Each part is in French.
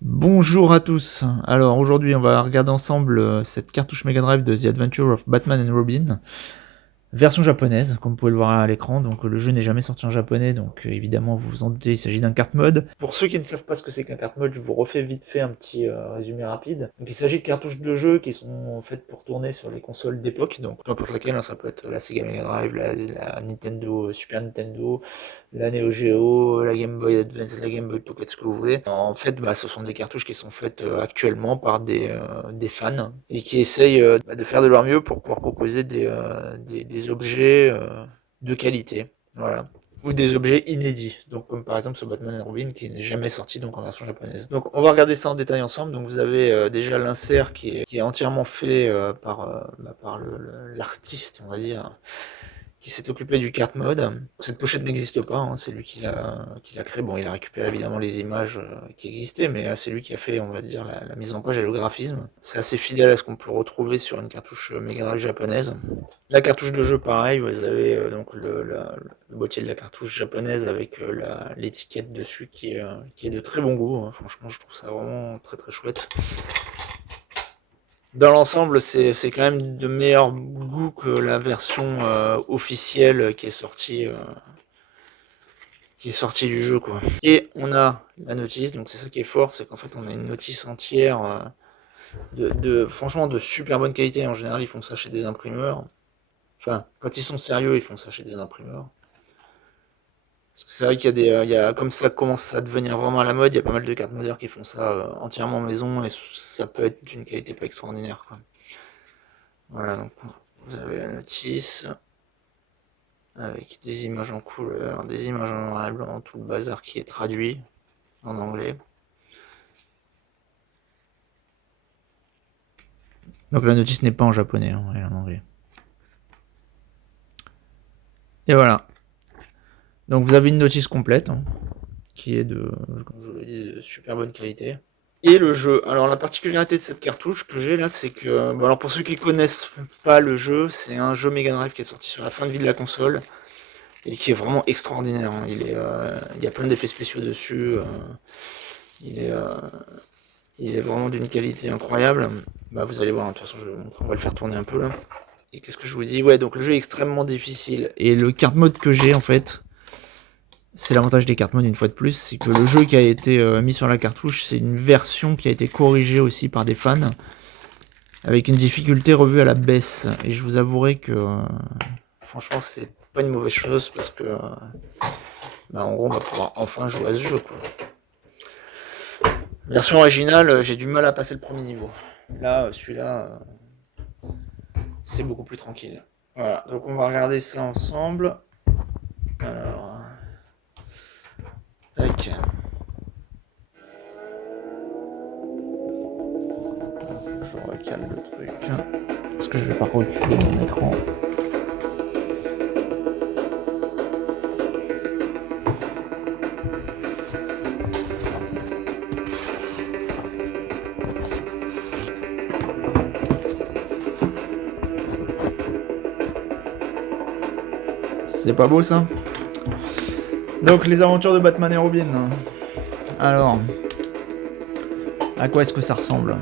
Bonjour à tous. Alors aujourd'hui, on va regarder ensemble cette cartouche Mega Drive de The Adventure of Batman and Robin, version japonaise, comme vous pouvez le voir à l'écran. Donc le jeu n'est jamais sorti en japonais, donc évidemment vous vous en doutez, il s'agit d'un cart mode. Pour ceux qui ne savent pas ce que c'est qu'un cart mode, je vous refais vite fait un petit résumé rapide. Donc il s'agit de cartouches de jeux qui sont faites pour tourner sur les consoles d'époque, donc n'importe laquelle, hein, ça peut être la Sega Mega Drive, la Nintendo, Super Nintendo, la Neo Geo, la Game Boy Advance, la Game Boy Pocket, ce que vous voulez. En fait, ce sont des cartouches qui sont faites actuellement par des fans et qui essayent de faire de leur mieux pour pouvoir proposer des objets de qualité. Voilà. Ou des objets inédits, donc comme par exemple ce Batman and Robin qui n'est jamais sorti donc en version japonaise. Donc on va regarder ça en détail ensemble. Donc vous avez déjà l'insert qui est entièrement fait par l'artiste, on va dire, qui s'est occupé du cart mode. Cette pochette n'existe pas, hein, c'est lui qui l'a créé. Bon, il a récupéré évidemment les images qui existaient, mais c'est lui qui a fait, on va dire, la mise en page et le graphisme. C'est assez fidèle à ce qu'on peut retrouver sur une cartouche Mega Drive japonaise. La cartouche de jeu, pareil, vous avez donc le boîtier de la cartouche japonaise avec l'étiquette dessus qui est de très bon goût, hein. Franchement, je trouve ça vraiment très très chouette. Dans l'ensemble, c'est quand même de meilleur goût que la version officielle qui est sortie du jeu, quoi. Et on a la notice, donc c'est ça qui est fort, c'est qu'en fait on a une notice entière franchement de super bonne qualité. En général, ils font ça chez des imprimeurs. Enfin, quand ils sont sérieux, ils font ça chez des imprimeurs. Parce que c'est vrai qu'il y a comme ça commence à devenir vraiment à la mode, il y a pas mal de cartes modeurs qui font ça entièrement maison et ça peut être d'une qualité pas extraordinaire, quoi. Voilà, donc vous avez la notice avec des images en couleur, des images en noir et blanc, tout le bazar qui est traduit en anglais. Donc la notice n'est pas en japonais, hein, elle est en anglais. Et voilà. Donc vous avez une notice complète, hein, qui est comme je vous l'ai dit, de super bonne qualité. Et le jeu. Alors la particularité de cette cartouche que j'ai là, c'est que, bon, alors pour ceux qui connaissent pas le jeu, c'est un jeu Mega Drive qui est sorti sur la fin de vie de la console et qui est vraiment extraordinaire, hein. Il y a plein d'effets spéciaux dessus. Il est, euh, il est vraiment d'une qualité incroyable. Bah, vous allez voir, de toute façon, on va le faire tourner un peu là. Et qu'est-ce que je vous dis? Ouais, donc le jeu est extrêmement difficile. Et le card mode que j'ai en fait, c'est l'avantage des cartes mode une fois de plus, c'est que le jeu qui a été mis sur la cartouche, c'est une version qui a été corrigée aussi par des fans, avec une difficulté revue à la baisse. Et je vous avouerai que franchement, c'est pas une mauvaise chose parce que en gros, on va pouvoir enfin jouer à ce jeu, quoi. Version originale, j'ai du mal à passer le premier niveau. Là, celui-là, c'est beaucoup plus tranquille. Voilà, donc on va regarder ça ensemble. Alors, tac. Je recale le truc. Parce que je vais pas reculer mon écran. C'est pas beau ça? Donc les aventures de Batman et Robin. Alors, à quoi est-ce que ça ressemble?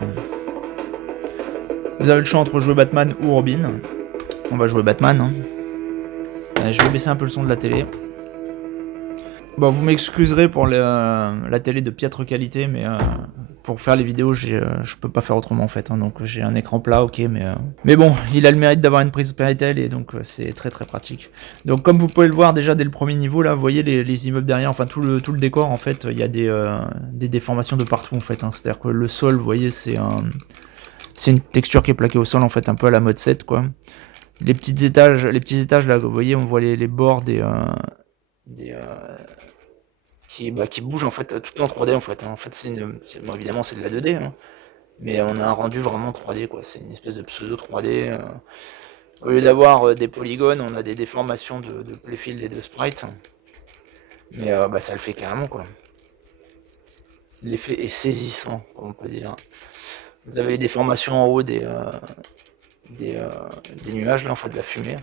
Vous avez le choix entre jouer Batman ou Robin. On va jouer Batman, hein. Je vais baisser un peu le son de la télé. Bon, vous m'excuserez pour la télé de piètre qualité, mais pour faire les vidéos, je peux pas faire autrement en fait, hein. Donc j'ai un écran plat, ok, mais bon, il a le mérite d'avoir une prise Péritel et donc c'est très très pratique. Donc comme vous pouvez le voir déjà dès le premier niveau là, vous voyez les immeubles derrière, enfin tout le décor en fait, il y a des déformations de partout en fait, hein. C'est-à-dire que le sol, vous voyez, c'est une texture qui est plaquée au sol en fait, un peu à la mode 7 quoi. Les petits étages là, vous voyez, on voit les bords des qui bougent en fait tout en 3D en fait, hein. En fait, bon, évidemment c'est de la 2D, hein, mais on a un rendu vraiment 3D quoi. C'est une espèce de pseudo 3D. Au lieu d'avoir des polygones, on a des déformations de playfield et de sprite, mais ça le fait carrément quoi. L'effet est saisissant, comme on peut dire. Vous avez les déformations en haut des, euh, des nuages là, en fait, de la fumée.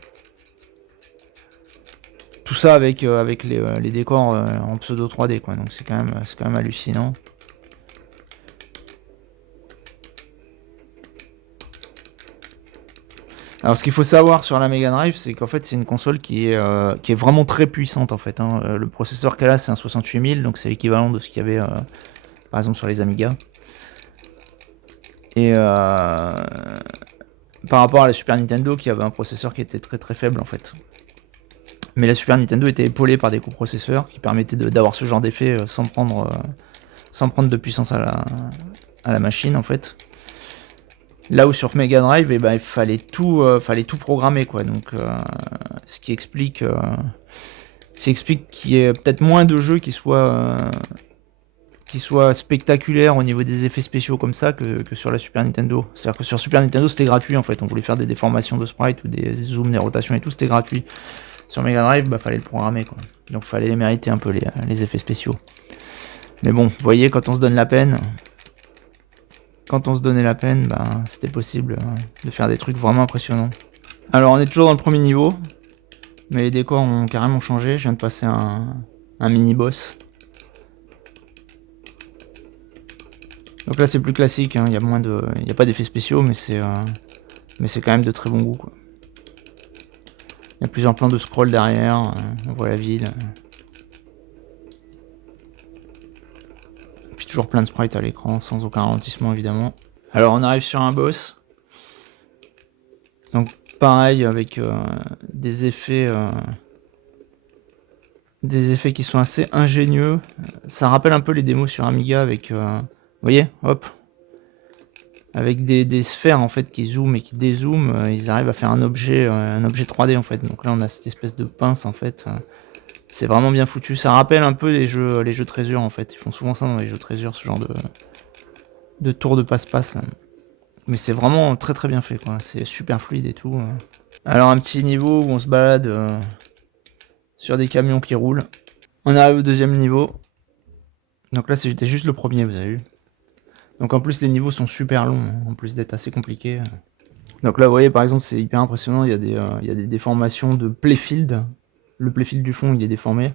Tout ça avec les décors en pseudo 3D quoi, donc c'est quand même hallucinant. Alors ce qu'il faut savoir sur la Mega Drive, c'est qu'en fait c'est une console qui est vraiment très puissante en fait, hein. Le processeur qu'elle a c'est un 68000, donc c'est l'équivalent de ce qu'il y avait par exemple sur les Amiga. Et par rapport à la Super Nintendo qui avait un processeur qui était très très faible en fait. Mais la Super Nintendo était épaulée par des coprocesseurs qui permettaient d'avoir ce genre d'effet sans prendre de puissance à la machine en fait. Là où sur Mega Drive, eh ben, il fallait tout programmer quoi. Donc ce qui explique qu'il y ait peut-être moins de jeux qui soient spectaculaires au niveau des effets spéciaux comme ça que sur la Super Nintendo. C'est-à-dire que sur Super Nintendo c'était gratuit en fait. On voulait faire des déformations de sprite ou des zooms, des rotations et tout, c'était gratuit. Sur Mega Drive, bah fallait le programmer quoi. Donc fallait les mériter un peu les effets spéciaux. Mais bon, vous voyez, quand on se donne la peine, bah, c'était possible de faire des trucs vraiment impressionnants. Alors on est toujours dans le premier niveau, mais les décors ont carrément changé. Je viens de passer un mini-boss. Donc là c'est plus classique, hein. Il y a pas d'effets spéciaux, mais c'est quand même de très bon goût quoi. Il y a plusieurs plans de scroll derrière, on voit la ville. Puis toujours plein de sprites à l'écran, sans aucun ralentissement évidemment. Alors on arrive sur un boss. Donc pareil avec des effets qui sont assez ingénieux. Ça rappelle un peu les démos sur Amiga avec, vous voyez, hop, avec des sphères en fait qui zooment et qui dézooment, ils arrivent à faire un objet 3D en fait. Donc là on a cette espèce de pince en fait. C'est vraiment bien foutu. Ça rappelle un peu les jeux Treasure en fait. Ils font souvent ça dans les jeux Treasure, ce genre de tour de passe-passe là. Mais c'est vraiment très très bien fait quoi. C'est super fluide et tout. Alors un petit niveau où on se balade sur des camions qui roulent. On arrive au deuxième niveau. Donc là c'était juste le premier, vous avez vu. Donc en plus les niveaux sont super longs, en plus d'être assez compliqués. Donc là vous voyez par exemple c'est hyper impressionnant, il y a des déformations de playfield. Le playfield du fond il est déformé.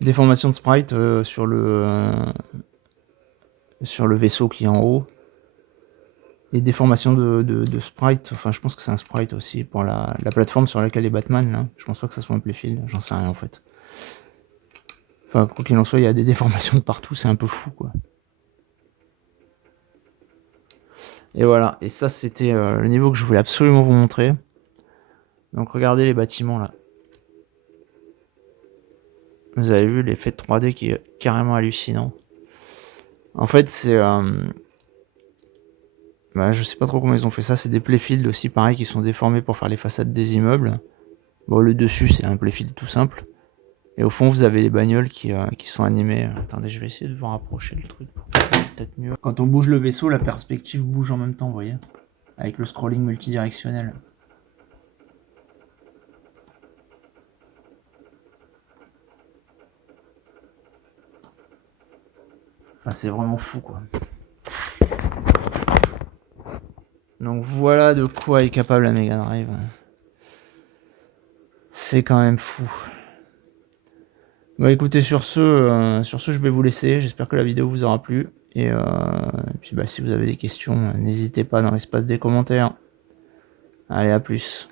Déformation de sprite sur le vaisseau qui est en haut. Et déformation de sprite, enfin je pense que c'est un sprite aussi pour la plateforme sur laquelle est Batman là. Je pense pas que ça soit un playfield, j'en sais rien en fait. Enfin quoi qu'il en soit il y a des déformations de partout, c'est un peu fou quoi. Et voilà, et ça c'était le niveau que je voulais absolument vous montrer. Donc regardez les bâtiments là. Vous avez vu l'effet de 3D qui est carrément hallucinant. En fait c'est... bah, je sais pas trop comment ils ont fait ça, c'est des playfields aussi pareil qui sont déformés pour faire les façades des immeubles. Bon le dessus c'est un playfield tout simple. Et au fond vous avez les bagnoles qui sont animées. Attendez je vais essayer de vous rapprocher le truc pour que ça soit peut-être mieux. Quand on bouge le vaisseau la perspective bouge en même temps vous voyez. Avec le scrolling multidirectionnel. Enfin, c'est vraiment fou quoi. Donc voilà de quoi est capable la Mega Drive. C'est quand même fou. Bah écoutez sur ce je vais vous laisser. J'espère que la vidéo vous aura plu. Et puis bah si vous avez des questions, n'hésitez pas dans l'espace des commentaires. Allez à plus.